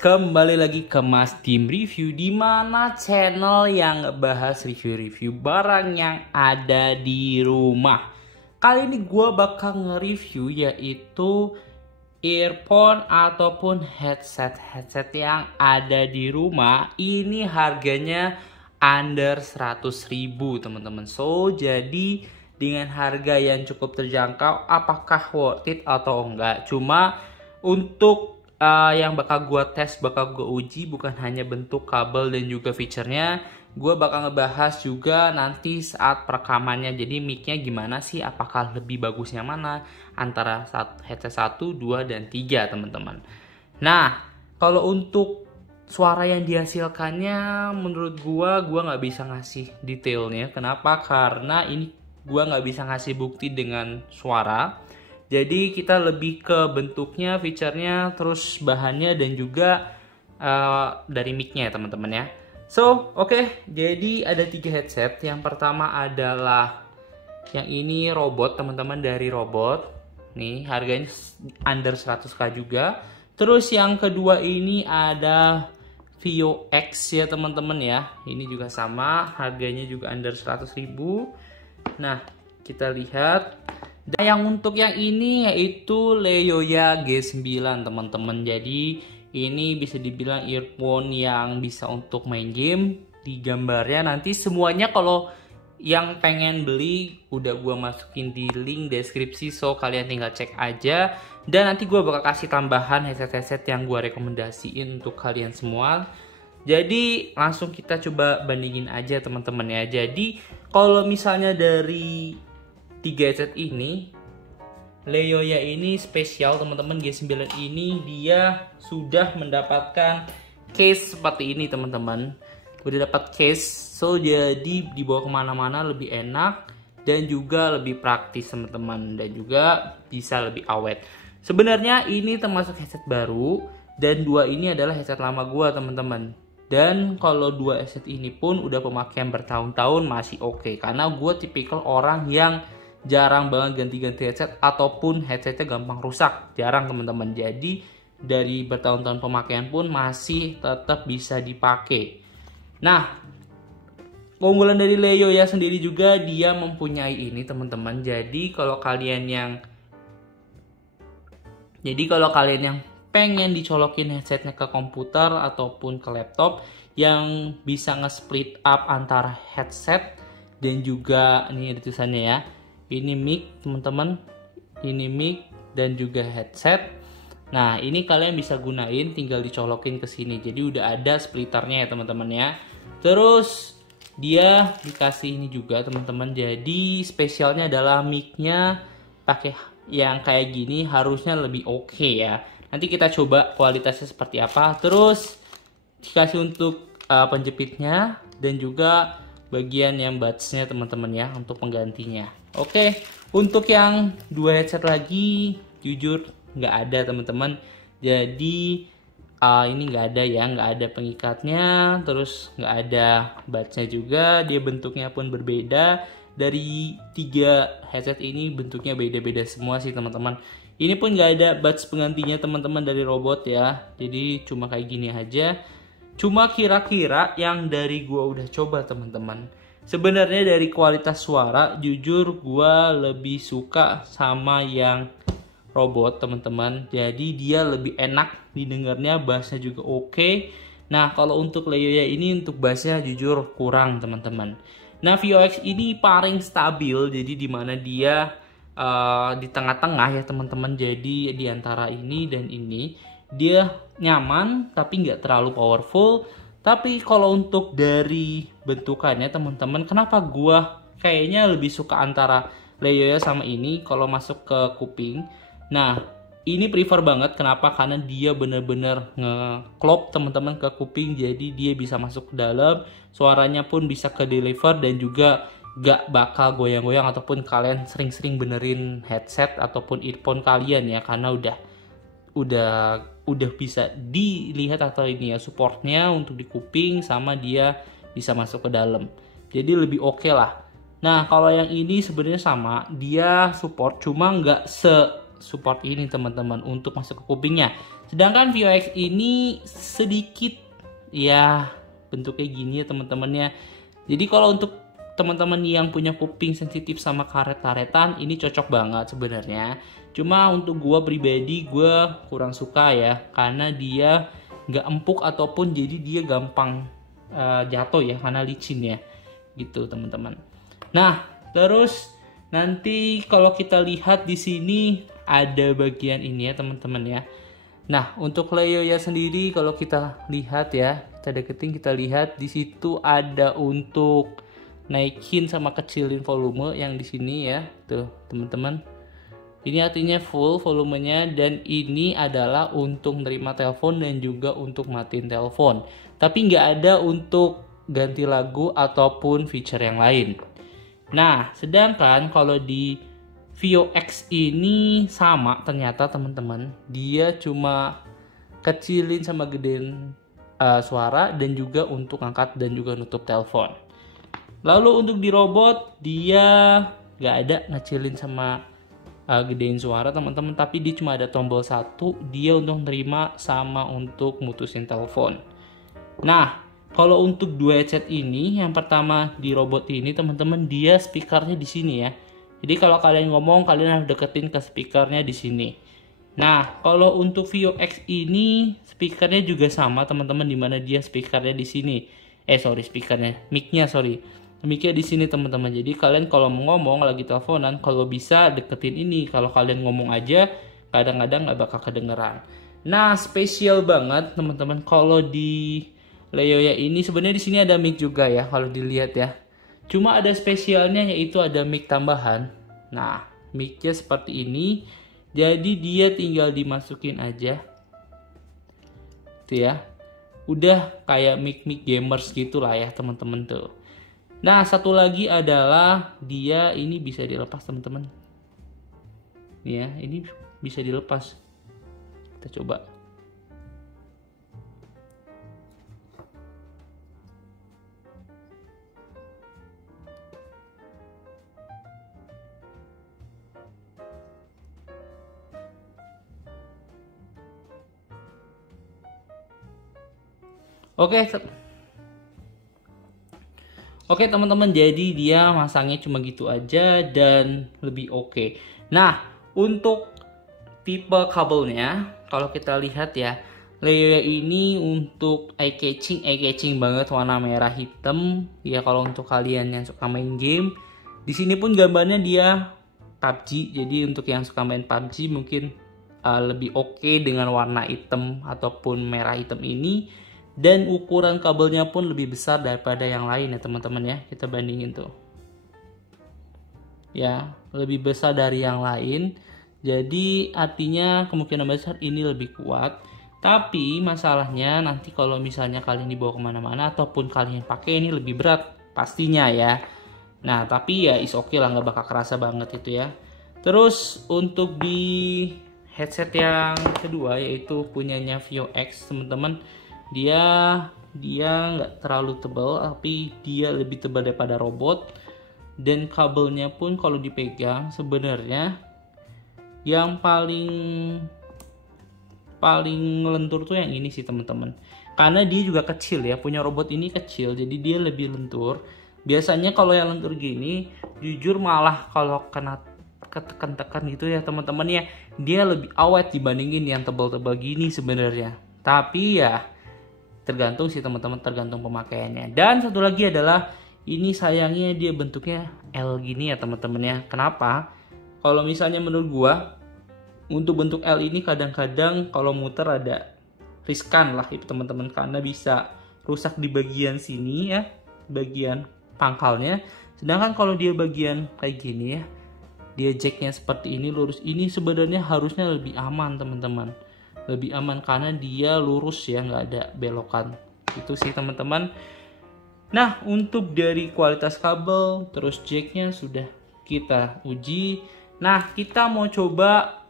kembali lagi ke Mas Dim Review, di mana channel yang ngebahas review-review barang yang ada di rumah. Kali ini gue bakal nge-review yaitu earphone ataupun headset yang ada di rumah. Ini harganya under 100.000 teman-teman. So jadi dengan harga yang cukup terjangkau, apakah worth it atau enggak? Cuma untuk yang bakal gue tes, bakal gue uji bukan hanya bentuk kabel dan juga fiturnya. Gue bakal ngebahas juga nanti saat perekamannya. Jadi mic-nya gimana sih? Apakah lebih bagus yang mana? Antara headset 1, 2, dan 3 teman-teman. Nah, kalau untuk suara yang dihasilkannya menurut gue nggak bisa ngasih detailnya. Kenapa? Karena ini gue nggak bisa ngasih bukti dengan suara. Jadi kita lebih ke bentuknya, fiturnya, terus bahannya, dan juga dari mic-nya ya teman-teman ya. So oke, jadi ada 3 headset. Yang pertama adalah yang ini robot teman-teman, dari robot. Nih harganya under 100k juga. Terus yang kedua ini ada Vio X ya teman-teman ya. Ini juga sama, harganya juga under 100.000. Nah kita lihat. Dan yang untuk yang ini yaitu Leioya G9 teman-teman. Jadi ini bisa dibilang earphone yang bisa untuk main game. Di gambarnya nanti semuanya kalau yang pengen beli udah gua masukin di link deskripsi, so kalian tinggal cek aja. Dan nanti gua bakal kasih tambahan headset yang gua rekomendasiin untuk kalian semua. Jadi langsung kita coba bandingin aja teman-teman ya. Jadi kalau misalnya dari 3 headset ini, Leioya ini spesial teman-teman. G9 ini dia sudah mendapatkan case seperti ini teman-teman. Udah dapat case, so jadi dibawa kemana-mana lebih enak dan juga lebih praktis teman-teman, dan juga bisa lebih awet. Sebenarnya ini termasuk headset baru, dan 2 ini adalah headset lama gua teman-teman. Dan kalau 2 headset ini pun udah pemakaian bertahun-tahun masih oke, karena gua tipikal orang yang jarang banget ganti-ganti headset, ataupun headsetnya gampang rusak, jarang teman-teman. Jadi dari bertahun-tahun pemakaian pun masih tetap bisa dipakai. Nah, keunggulan dari Leioya sendiri juga dia mempunyai ini teman-teman. Jadi kalau kalian yang pengen dicolokin headsetnya ke komputer ataupun ke laptop, yang bisa nge-split up antara headset dan juga ini ada tulisannya ya. Ini mic teman-teman, ini mic dan juga headset. Nah ini kalian bisa gunain, tinggal dicolokin ke sini. Jadi udah ada splitternya ya teman-teman ya. Terus dia dikasih ini juga teman-teman. Jadi spesialnya adalah mic-nya pakai yang kayak gini, harusnya lebih oke ya. Nanti kita coba kualitasnya seperti apa. Terus dikasih untuk penjepitnya dan juga bagian yang buds-nya teman-teman ya, untuk penggantinya. Oke, untuk yang 2 headset lagi jujur nggak ada teman-teman. Jadi ini nggak ada ya, nggak ada pengikatnya, terus nggak ada buds-nya juga. Dia bentuknya pun berbeda. Dari 3 headset ini bentuknya beda-beda semua sih teman-teman. Ini pun nggak ada buds penggantinya teman-teman dari robot ya. Jadi cuma kayak gini aja. Cuma kira-kira yang dari gua udah coba teman-teman, sebenarnya dari kualitas suara jujur gua lebih suka sama yang robot teman-teman. Jadi dia lebih enak didengarnya, bassnya juga oke. Nah kalau untuk Leioya ini untuk bassnya jujur kurang teman-teman. Nah Vio X ini paling stabil, jadi dimana dia di tengah-tengah ya teman-teman. Jadi di antara ini dan ini dia nyaman tapi nggak terlalu powerful. Tapi kalau untuk dari bentukannya teman-teman, kenapa gua kayaknya lebih suka antara Leioya sama ini kalau masuk ke kuping. Nah ini prefer banget, kenapa? Karena dia bener-bener ngeklop teman-teman ke kuping. Jadi dia bisa masuk ke dalam, suaranya pun bisa ke deliver, dan juga gak bakal goyang-goyang ataupun kalian sering-sering benerin headset ataupun earphone kalian ya, karena udah bisa dilihat atau ini ya supportnya untuk di kuping, sama dia bisa masuk ke dalam. Jadi lebih oke lah. Nah kalau yang ini sebenarnya sama, dia support cuma nggak support ini teman-teman untuk masuk ke kupingnya. Sedangkan Vio X ini sedikit ya bentuknya gini ya teman-temannya. Jadi kalau untuk teman-teman yang punya kuping sensitif sama karet-karetan, ini cocok banget sebenarnya. Cuma untuk gua pribadi gua kurang suka ya, karena dia nggak empuk ataupun jadi dia gampang jatuh ya karena licin ya gitu teman-teman. Nah terus nanti kalau kita lihat di sini ada bagian ini ya teman-teman ya. Nah untuk Leioya sendiri kalau kita lihat ya, kita deketin, kita lihat di situ ada untuk naikin sama kecilin volume yang di sini ya tuh teman-teman. Ini artinya full volumenya, dan ini adalah untuk nerima telepon dan juga untuk matiin telepon. Tapi nggak ada untuk ganti lagu ataupun feature yang lain. Nah, sedangkan kalau di Vio X ini sama ternyata teman-teman. Dia cuma kecilin sama gedein suara dan juga untuk angkat dan juga nutup telepon. Lalu untuk di robot dia nggak ada ngecilin sama gedein suara teman-teman, tapi dia cuma ada tombol satu, dia untuk nerima sama untuk mutusin telepon. Nah kalau untuk dua headset ini, yang pertama di robot ini teman-teman, dia speakernya di sini ya. Jadi kalau kalian ngomong, kalian harus deketin ke speakernya di sini. Nah kalau untuk Vio X ini speakernya juga sama teman-teman, dimana dia speakernya di sini. Speakernya, mic-nya Mic-nya di sini teman-teman. Jadi kalian kalau mau ngomong lagi teleponan, kalau bisa deketin ini. Kalau kalian ngomong aja, kadang-kadang nggak bakal kedengeran. Nah, spesial banget teman-teman. Kalau di Leioya ini sebenarnya di sini ada mic juga ya, kalau dilihat ya. Cuma ada spesialnya, yaitu ada mic tambahan. Nah, mic-nya seperti ini. Jadi dia tinggal dimasukin aja. Tuh ya. Udah kayak mic gamers gitulah ya teman-teman tuh. Nah satu lagi adalah dia ini bisa dilepas teman-teman. Ya ini bisa dilepas. Kita coba. Oke teman-teman, jadi dia masangnya cuma gitu aja dan lebih oke. Nah untuk tipe kabelnya, kalau kita lihat ya, Leioya ini untuk eye catching banget, warna merah hitam ya. Kalau untuk kalian yang suka main game, di sini pun gambarnya dia PUBG. Jadi untuk yang suka main PUBG mungkin lebih oke dengan warna hitam ataupun merah hitam ini. Dan ukuran kabelnya pun lebih besar daripada yang lain ya teman-teman ya. Kita bandingin tuh. Ya, lebih besar dari yang lain. Jadi artinya kemungkinan besar ini lebih kuat. Tapi masalahnya nanti kalau misalnya kalian dibawa kemana-mana ataupun kalian pakai, ini lebih berat pastinya ya. Nah tapi ya is oke lah, nggak bakal kerasa banget itu ya. Terus untuk di headset yang kedua, yaitu punyanya Vio X teman-teman, dia nggak terlalu tebal, tapi dia lebih tebal daripada robot. Dan kabelnya pun kalau dipegang sebenarnya yang paling lentur tuh yang ini sih teman-teman, karena dia juga kecil ya. Punya robot ini kecil, jadi dia lebih lentur. Biasanya kalau yang lentur gini, jujur malah kalau kena ketekan-tekan gitu ya teman-teman ya, dia lebih awet dibandingin yang tebal-tebal gini sebenarnya. Tapi ya tergantung sih teman-teman, tergantung pemakaiannya. Dan satu lagi adalah ini sayangnya dia bentuknya L gini ya teman-teman ya. Kenapa? Kalau misalnya menurut gua untuk bentuk L ini kadang-kadang kalau muter ada riskan lah itu teman-teman, karena bisa rusak di bagian sini ya, bagian pangkalnya. Sedangkan kalau dia bagian kayak gini ya, dia jacknya seperti ini lurus, ini sebenarnya harusnya lebih aman teman-teman, lebih aman karena dia lurus ya, nggak ada belokan. Itu sih teman-teman. Nah untuk dari kualitas kabel terus jacknya sudah kita uji. Nah kita mau coba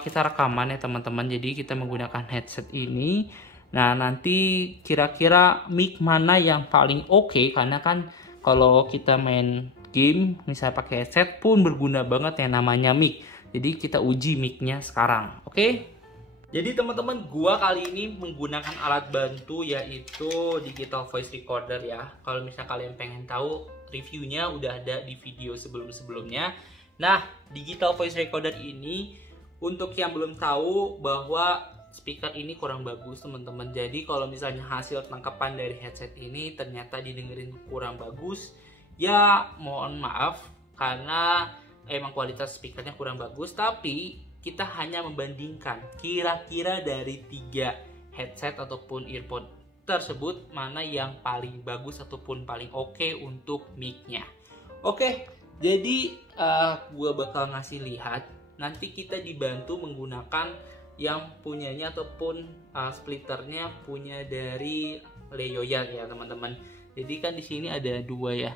kita rekaman ya teman-teman. Jadi kita menggunakan headset ini. Nah nanti kira-kira mic mana yang paling oke, karena kan kalau kita main game misalnya pakai headset pun berguna banget yang namanya mic. Jadi kita uji mic-nya sekarang, oke? Jadi teman-teman, gua kali ini menggunakan alat bantu yaitu digital voice recorder ya. Kalau misalnya kalian pengen tahu reviewnya udah ada di video sebelum-sebelumnya. Nah, digital voice recorder ini untuk yang belum tahu bahwa speaker ini kurang bagus teman-teman. Jadi kalau misalnya hasil tangkapan dari headset ini ternyata didengerin kurang bagus, ya mohon maaf karena emang kualitas speakernya kurang bagus. Tapi kita hanya membandingkan kira-kira dari 3 headset ataupun earphone tersebut mana yang paling bagus ataupun paling oke untuk mic-nya. Oke, jadi gua bakal ngasih lihat. Nanti kita dibantu menggunakan yang punyanya ataupun splitternya punya dari Leioya ya teman-teman. Jadi kan di sini ada 2 ya.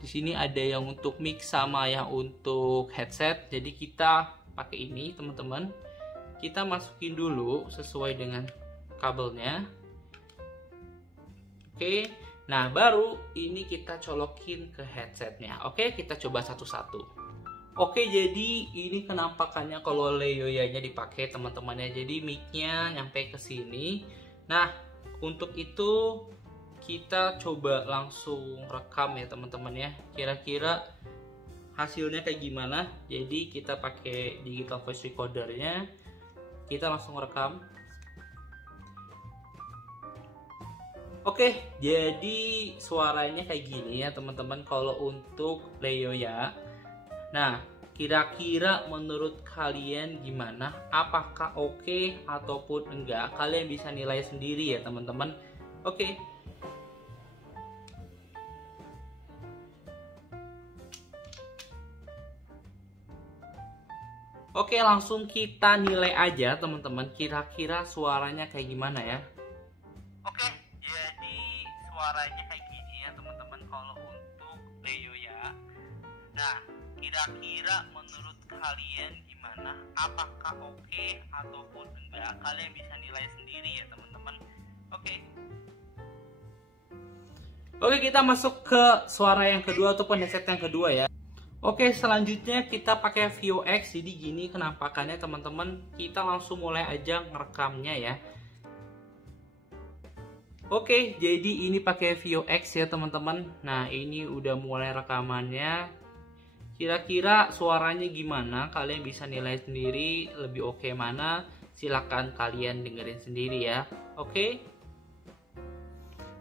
Di sini ada yang untuk mic sama yang untuk headset. Jadi kita pakai ini teman-teman, kita masukin dulu sesuai dengan kabelnya. Oke, nah baru ini kita colokin ke headsetnya. Oke, kita coba satu-satu. Oke, jadi ini kenampakannya kalau Leioya-nya dipakai teman-temannya. Jadi mic-nya nyampe ke sini. Nah, untuk itu kita coba langsung rekam ya teman-teman ya. Kira-kira hasilnya kayak gimana. Jadi kita pakai digital voice recordernya, kita langsung rekam. Oke, jadi suaranya kayak gini ya teman-teman kalau untuk Leioya. Nah, kira-kira menurut kalian gimana? Apakah oke ataupun enggak? Kalian bisa nilai sendiri ya teman-teman. Oke. Oke, langsung kita nilai aja teman-teman. Kira-kira suaranya kayak gimana ya? Oke, jadi suaranya kayak gini ya teman-teman kalau untuk Leioya. Nah, kira-kira menurut kalian gimana? Apakah oke ataupun enggak? Kalian bisa nilai sendiri ya teman-teman. Oke. Oke, kita masuk ke suara yang kedua ataupun headset yang kedua ya. Oke, selanjutnya kita pakai VOX. Jadi gini kenampakannya teman-teman. Kita langsung mulai aja ngerekamnya ya. Oke, jadi ini pakai VOX ya teman-teman. Nah, ini udah mulai rekamannya. Kira-kira suaranya gimana? Kalian bisa nilai sendiri lebih oke mana. Silahkan kalian dengerin sendiri ya. Oke.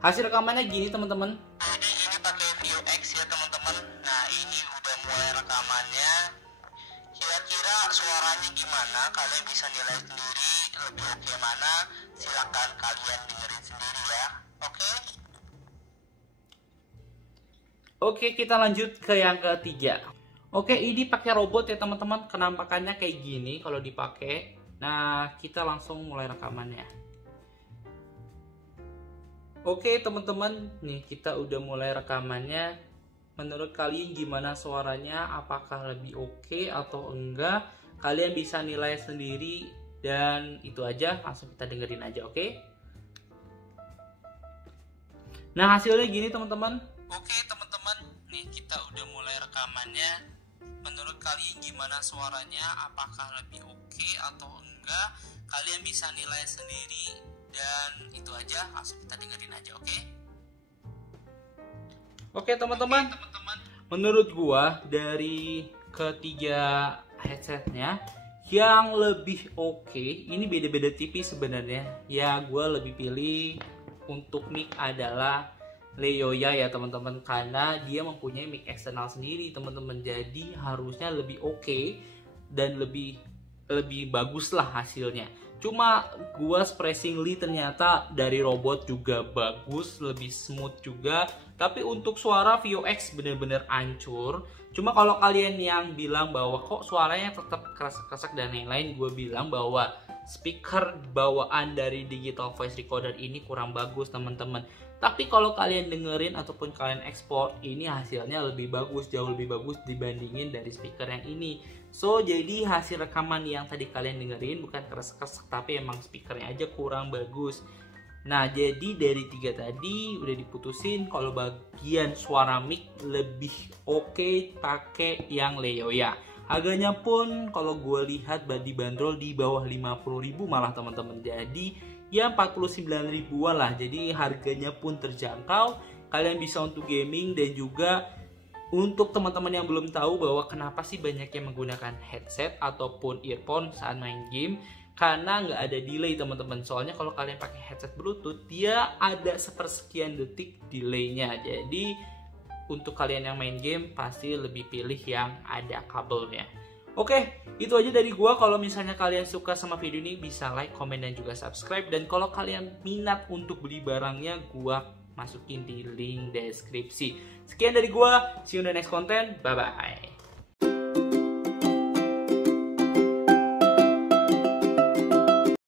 Hasil rekamannya gini teman-teman. Jadi ini pakai VOX ya teman-teman. Nah, ini udah mulai rekamannya. Kira-kira suaranya gimana? Kalian bisa nilai sendiri lebih oke mana. Silahkan kalian dengerin sendiri ya. Oke. Oke, kita lanjut ke yang ketiga. Oke, ini pakai robot ya teman-teman. Kenampakannya kayak gini kalau dipakai. Nah, kita langsung mulai rekamannya. Oke teman-teman, nih kita udah mulai rekamannya. Menurut kalian gimana suaranya? Apakah lebih oke atau enggak? Kalian bisa nilai sendiri. Dan itu aja, langsung kita dengerin aja, oke? Nah, hasilnya gini teman-teman. Oke teman-teman, nih kita udah mulai rekamannya. Menurut kalian gimana suaranya? Apakah lebih oke atau enggak? Kalian bisa nilai sendiri. Dan itu aja, langsung kita dengerin aja, oke? Oke teman-teman, menurut gua dari ketiga headsetnya yang lebih oke, ini beda-beda tipis sebenarnya. Ya, gua lebih pilih untuk mic adalah Leioya ya teman-teman, karena dia mempunyai mic eksternal sendiri teman-teman. Jadi harusnya lebih oke dan lebih bagus lah hasilnya. Cuma gua surprisingly ternyata dari robot juga bagus, lebih smooth juga. Tapi untuk suara VOX bener-bener hancur. Cuma kalau kalian yang bilang bahwa kok suaranya tetap keras-keras dan lain-lain, gue bilang bahwa speaker bawaan dari digital voice recorder ini kurang bagus teman-teman. Tapi kalau kalian dengerin ataupun kalian ekspor, ini hasilnya lebih bagus, jauh lebih bagus dibandingin dari speaker yang ini. So, jadi hasil rekaman yang tadi kalian dengerin bukan keras-keras, tapi emang speakernya aja kurang bagus. Nah, jadi dari 3 tadi udah diputusin kalau bagian suara mic lebih oke pakai yang Leioya. Harganya pun kalau gue lihat dibanderol di bawah 50.000 malah teman-teman. Jadi ya 49 ribuan lah. Jadi harganya pun terjangkau. Kalian bisa untuk gaming dan juga untuk teman-teman yang belum tahu bahwa kenapa sih banyak yang menggunakan headset ataupun earphone saat main game. Karena nggak ada delay teman-teman. Soalnya kalau kalian pakai headset Bluetooth, dia ada sepersekian detik delaynya. Jadi untuk kalian yang main game pasti lebih pilih yang ada kabelnya. Oke, itu aja dari gua. Kalau misalnya kalian suka sama video ini, bisa like, komen, dan juga subscribe. Dan kalau kalian minat untuk beli barangnya, gua masukin di link deskripsi. Sekian dari gua. See you in the next content. Bye-bye.